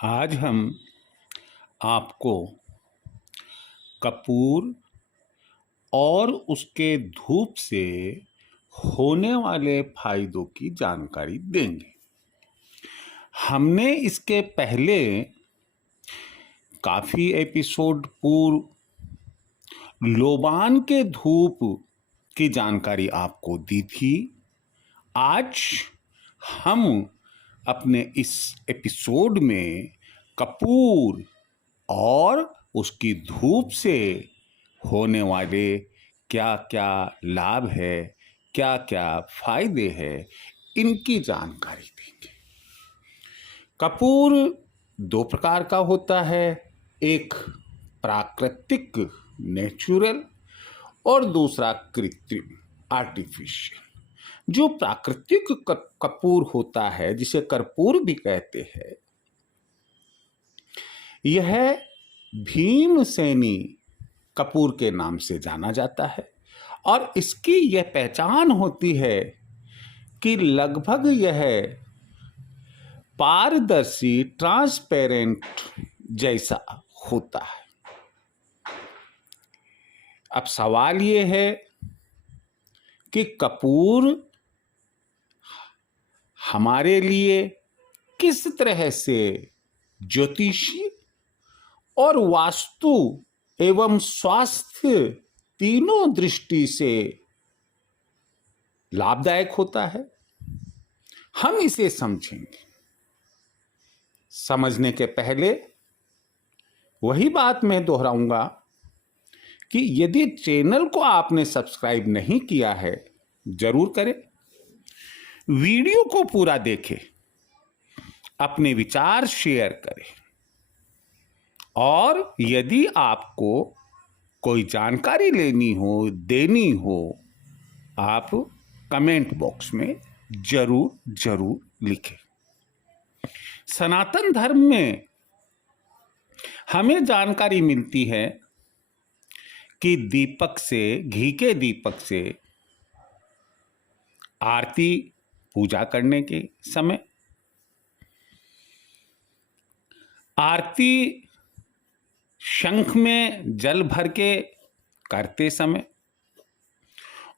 आज हम आपको कपूर और उसके धूप से होने वाले फायदों की जानकारी देंगे। हमने इसके पहले काफी एपिसोड पूर्व लोबान के धूप की जानकारी आपको दी थी। आज हम अपने इस एपिसोड में कपूर और उसकी धूप से होने वाले क्या क्या लाभ है, क्या क्या फायदे हैं, इनकी जानकारी देंगे। कपूर दो प्रकार का होता है, एक प्राकृतिक नेचुरल और दूसरा कृत्रिम आर्टिफिशियल। जो प्राकृतिक कपूर होता है, जिसे कर्पूर भी कहते हैं, यह भीमसेनी कपूर के नाम से जाना जाता है और इसकी यह पहचान होती है कि लगभग यह पारदर्शी ट्रांसपेरेंट जैसा होता है। अब सवाल यह है कि कपूर हमारे लिए किस तरह से ज्योतिषी और वास्तु एवं स्वास्थ्य तीनों दृष्टि से लाभदायक होता है, हम इसे समझेंगे। समझने के पहले वही बात मैं दोहराऊंगा कि यदि चैनल को आपने सब्सक्राइब नहीं किया है, जरूर करें, वीडियो को पूरा देखें, अपने विचार शेयर करें और यदि आपको कोई जानकारी लेनी हो, देनी हो, आप कमेंट बॉक्स में जरूर जरूर लिखें। सनातन धर्म में हमें जानकारी मिलती है कि दीपक से, घी के दीपक से आरती पूजा करने के समय, आरती शंख में जल भर के करते समय,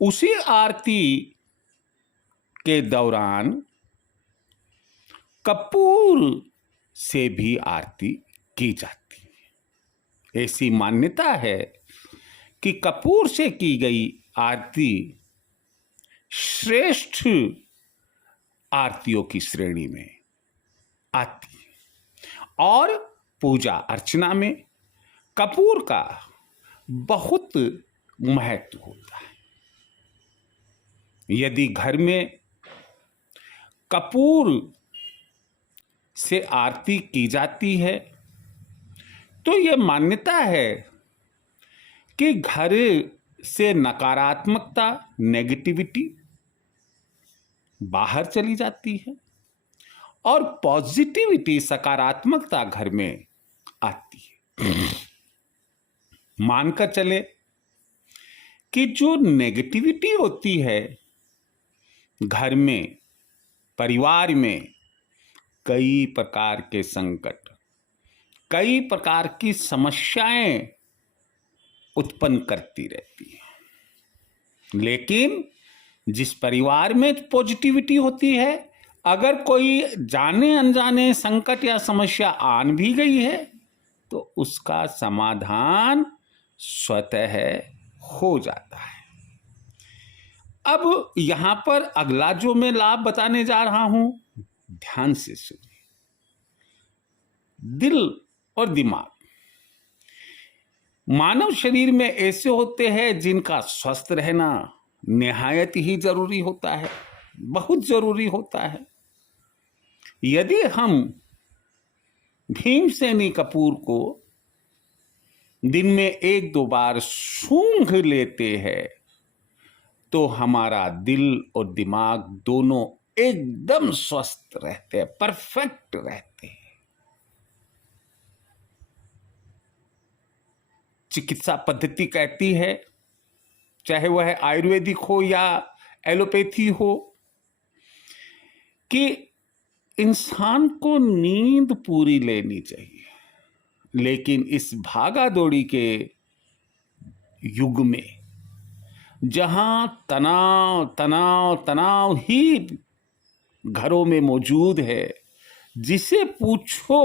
उसी आरती के दौरान कपूर से भी आरती की जाती है। ऐसी मान्यता है कि कपूर से की गई आरती श्रेष्ठ आरतियों की श्रेणी में आती है और पूजा अर्चना में कपूर का बहुत महत्व होता है। यदि घर में कपूर से आरती की जाती है तो यह मान्यता है कि घर से नकारात्मकता, नेगेटिविटी बाहर चली जाती है और पॉजिटिविटी, सकारात्मकता घर में आती है। मानकर चले कि जो नेगेटिविटी होती है घर में, परिवार में, कई प्रकार के संकट, कई प्रकार की समस्याएं उत्पन्न करती रहती है। लेकिन जिस परिवार में पॉजिटिविटी होती है, अगर कोई जाने अनजाने संकट या समस्या आन भी गई है तो उसका समाधान स्वतः हो जाता है। अब यहां पर अगला जो मैं लाभ बताने जा रहा हूं, ध्यान से सुनिए। दिल और दिमाग, मानव शरीर में ऐसे होते हैं जिनका स्वस्थ रहना निहायत ही जरूरी होता है, बहुत जरूरी होता है। यदि हम भीमसेनी कपूर को दिन में 1-2 बार सूंघ लेते हैं तो हमारा दिल और दिमाग दोनों एकदम स्वस्थ रहते हैं, परफेक्ट रहते हैं। चिकित्सा पद्धति कहती है, चाहे वह आयुर्वेदिक हो या एलोपैथी हो, कि इंसान को नींद पूरी लेनी चाहिए, लेकिन इस भागा दौड़ी के युग में जहां तनाव तनाव तनाव ही घरों में मौजूद है, जिसे पूछो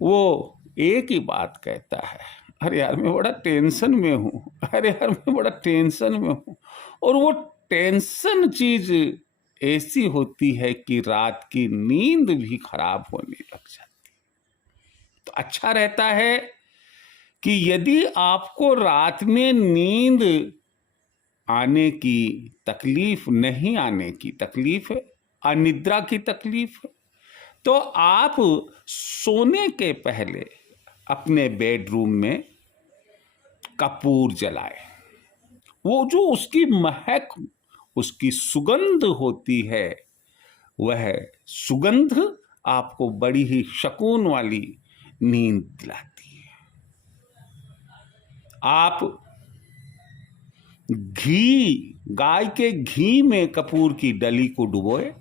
वो एक ही बात कहता है, अरे यार मैं बड़ा टेंशन में हूं, अरे यार मैं बड़ा टेंशन में हूं। और वो टेंशन चीज ऐसी होती है कि रात की नींद भी खराब होने लग जाती है। तो अच्छा रहता है कि यदि आपको रात में नींद आने की तकलीफ, नहीं आने की तकलीफ है, अनिद्रा की तकलीफ है, तो आप सोने के पहले अपने बेडरूम में कपूर जलाएं। वो जो उसकी महक, उसकी सुगंध होती है, वह सुगंध आपको बड़ी ही सुकून वाली नींद दिलाती है। आप घी, गाय के घी में कपूर की डली को डुबोए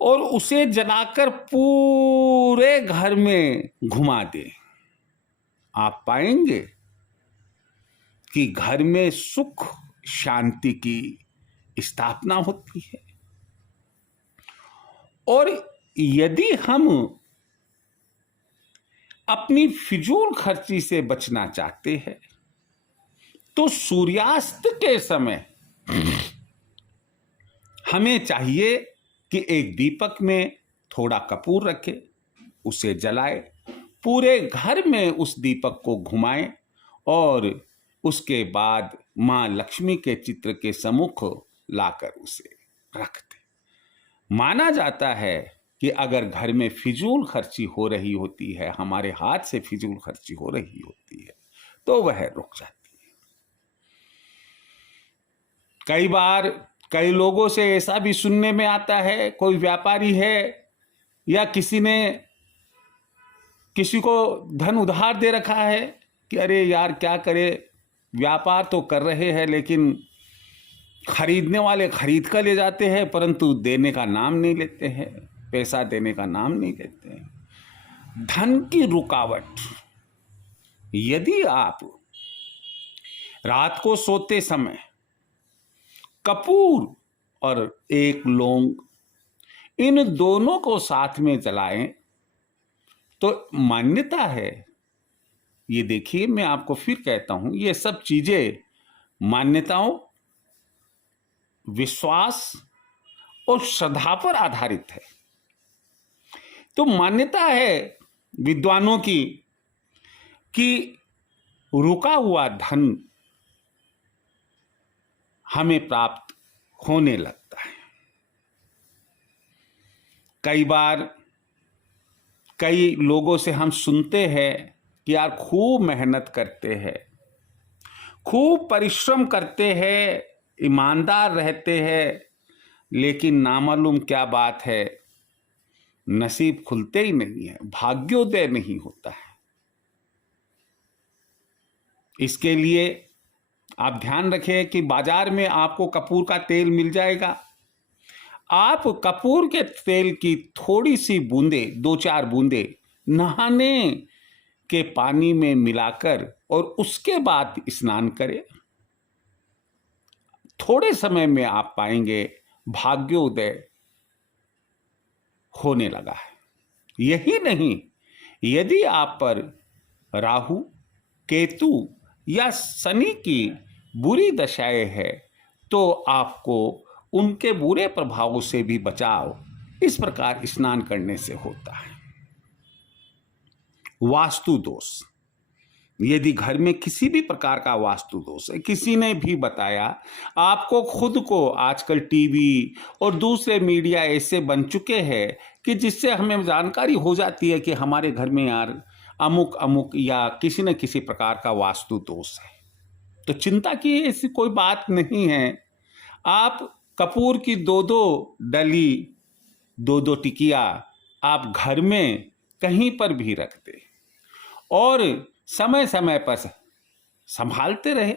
और उसे जलाकर पूरे घर में घुमा दें। आप पाएंगे कि घर में सुख शांति की स्थापना होती है। और यदि हम अपनी फिजूल खर्ची से बचना चाहते हैं तो सूर्यास्त के समय हमें चाहिए कि एक दीपक में थोड़ा कपूर रखें, उसे जलाए, पूरे घर में उस दीपक को घुमाएं और उसके बाद मां लक्ष्मी के चित्र के सम्मुख लाकर उसे रख दें। माना जाता है कि अगर घर में फिजूल खर्ची हो रही होती है, हमारे हाथ से फिजूल खर्ची हो रही होती है, तो वह रुक जाती है। कई बार कई लोगों से ऐसा भी सुनने में आता है, कोई व्यापारी है या किसी ने किसी को धन उधार दे रखा है कि अरे यार क्या करे, व्यापार तो कर रहे हैं लेकिन खरीदने वाले खरीद कर ले जाते हैं परंतु देने का नाम नहीं लेते हैं, पैसा देने का नाम नहीं लेते हैं। धन की रुकावट। यदि आप रात को सोते समय कपूर और एक लौंग, इन दोनों को साथ में जलाएं तो मान्यता है, ये देखिए मैं आपको फिर कहता हूं, ये सब चीजें मान्यताओं, विश्वास और श्रद्धा पर आधारित है। तो मान्यता है विद्वानों की कि रुका हुआ धन हमें प्राप्त होने लगता है। कई बार कई लोगों से हम सुनते हैं कि यार खूब मेहनत करते हैं, खूब परिश्रम करते हैं, ईमानदार रहते हैं, लेकिन नामालूम क्या बात है, नसीब खुलते ही नहीं है, भाग्योदय नहीं होता है। इसके लिए आप ध्यान रखें कि बाजार में आपको कपूर का तेल मिल जाएगा। आप कपूर के तेल की थोड़ी सी बूंदे, 2-4 बूंदे नहाने के पानी में मिलाकर और उसके बाद स्नान करें। थोड़े समय में आप पाएंगे भाग्योदय होने लगा है। यही नहीं, यदि आप पर राहु, केतु या शनि की बुरी दशाएं है तो आपको उनके बुरे प्रभावों से भी बचाव इस प्रकार स्नान करने से होता है। वास्तु दोष। यदि घर में किसी भी प्रकार का वास्तु दोष है, किसी ने भी बताया आपको, खुद को आजकल टीवी और दूसरे मीडिया ऐसे बन चुके हैं कि जिससे हमें जानकारी हो जाती है कि हमारे घर में यार अमुक अमुक या किसी न किसी प्रकार का वास्तु दोष है, तो चिंता की ऐसी कोई बात नहीं है। आप कपूर की 2-2 डली, 2-2 टिकिया आप घर में कहीं पर भी रख दें और समय समय पर संभालते रहे।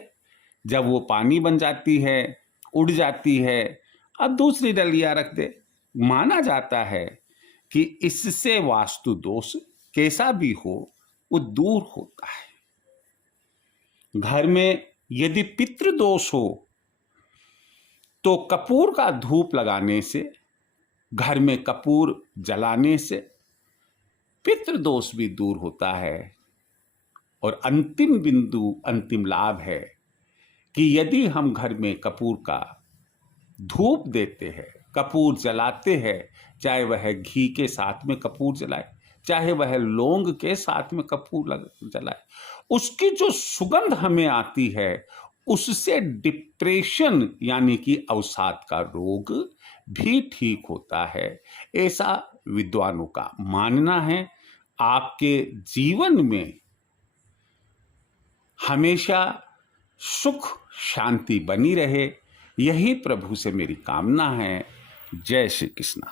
जब वो पानी बन जाती है, उड़ जाती है, अब दूसरी डलिया रख दे, माना जाता है कि इससे वास्तु दोष कैसा भी हो वो दूर होता है। घर में यदि पितृ दोष हो तो कपूर का धूप लगाने से, घर में कपूर जलाने से पितृदोष भी दूर होता है। और अंतिम बिंदु, अंतिम लाभ है कि यदि हम घर में कपूर का धूप देते हैं, कपूर जलाते हैं, चाहे वह घी के साथ में कपूर जलाए, चाहे वह लौंग के साथ में कपूर जलाए, उसकी जो सुगंध हमें आती है उससे डिप्रेशन यानी कि अवसाद का रोग भी ठीक होता है, ऐसा विद्वानों का मानना है। आपके जीवन में हमेशा सुख शांति बनी रहे, यही प्रभु से मेरी कामना है। जय श्री कृष्ण।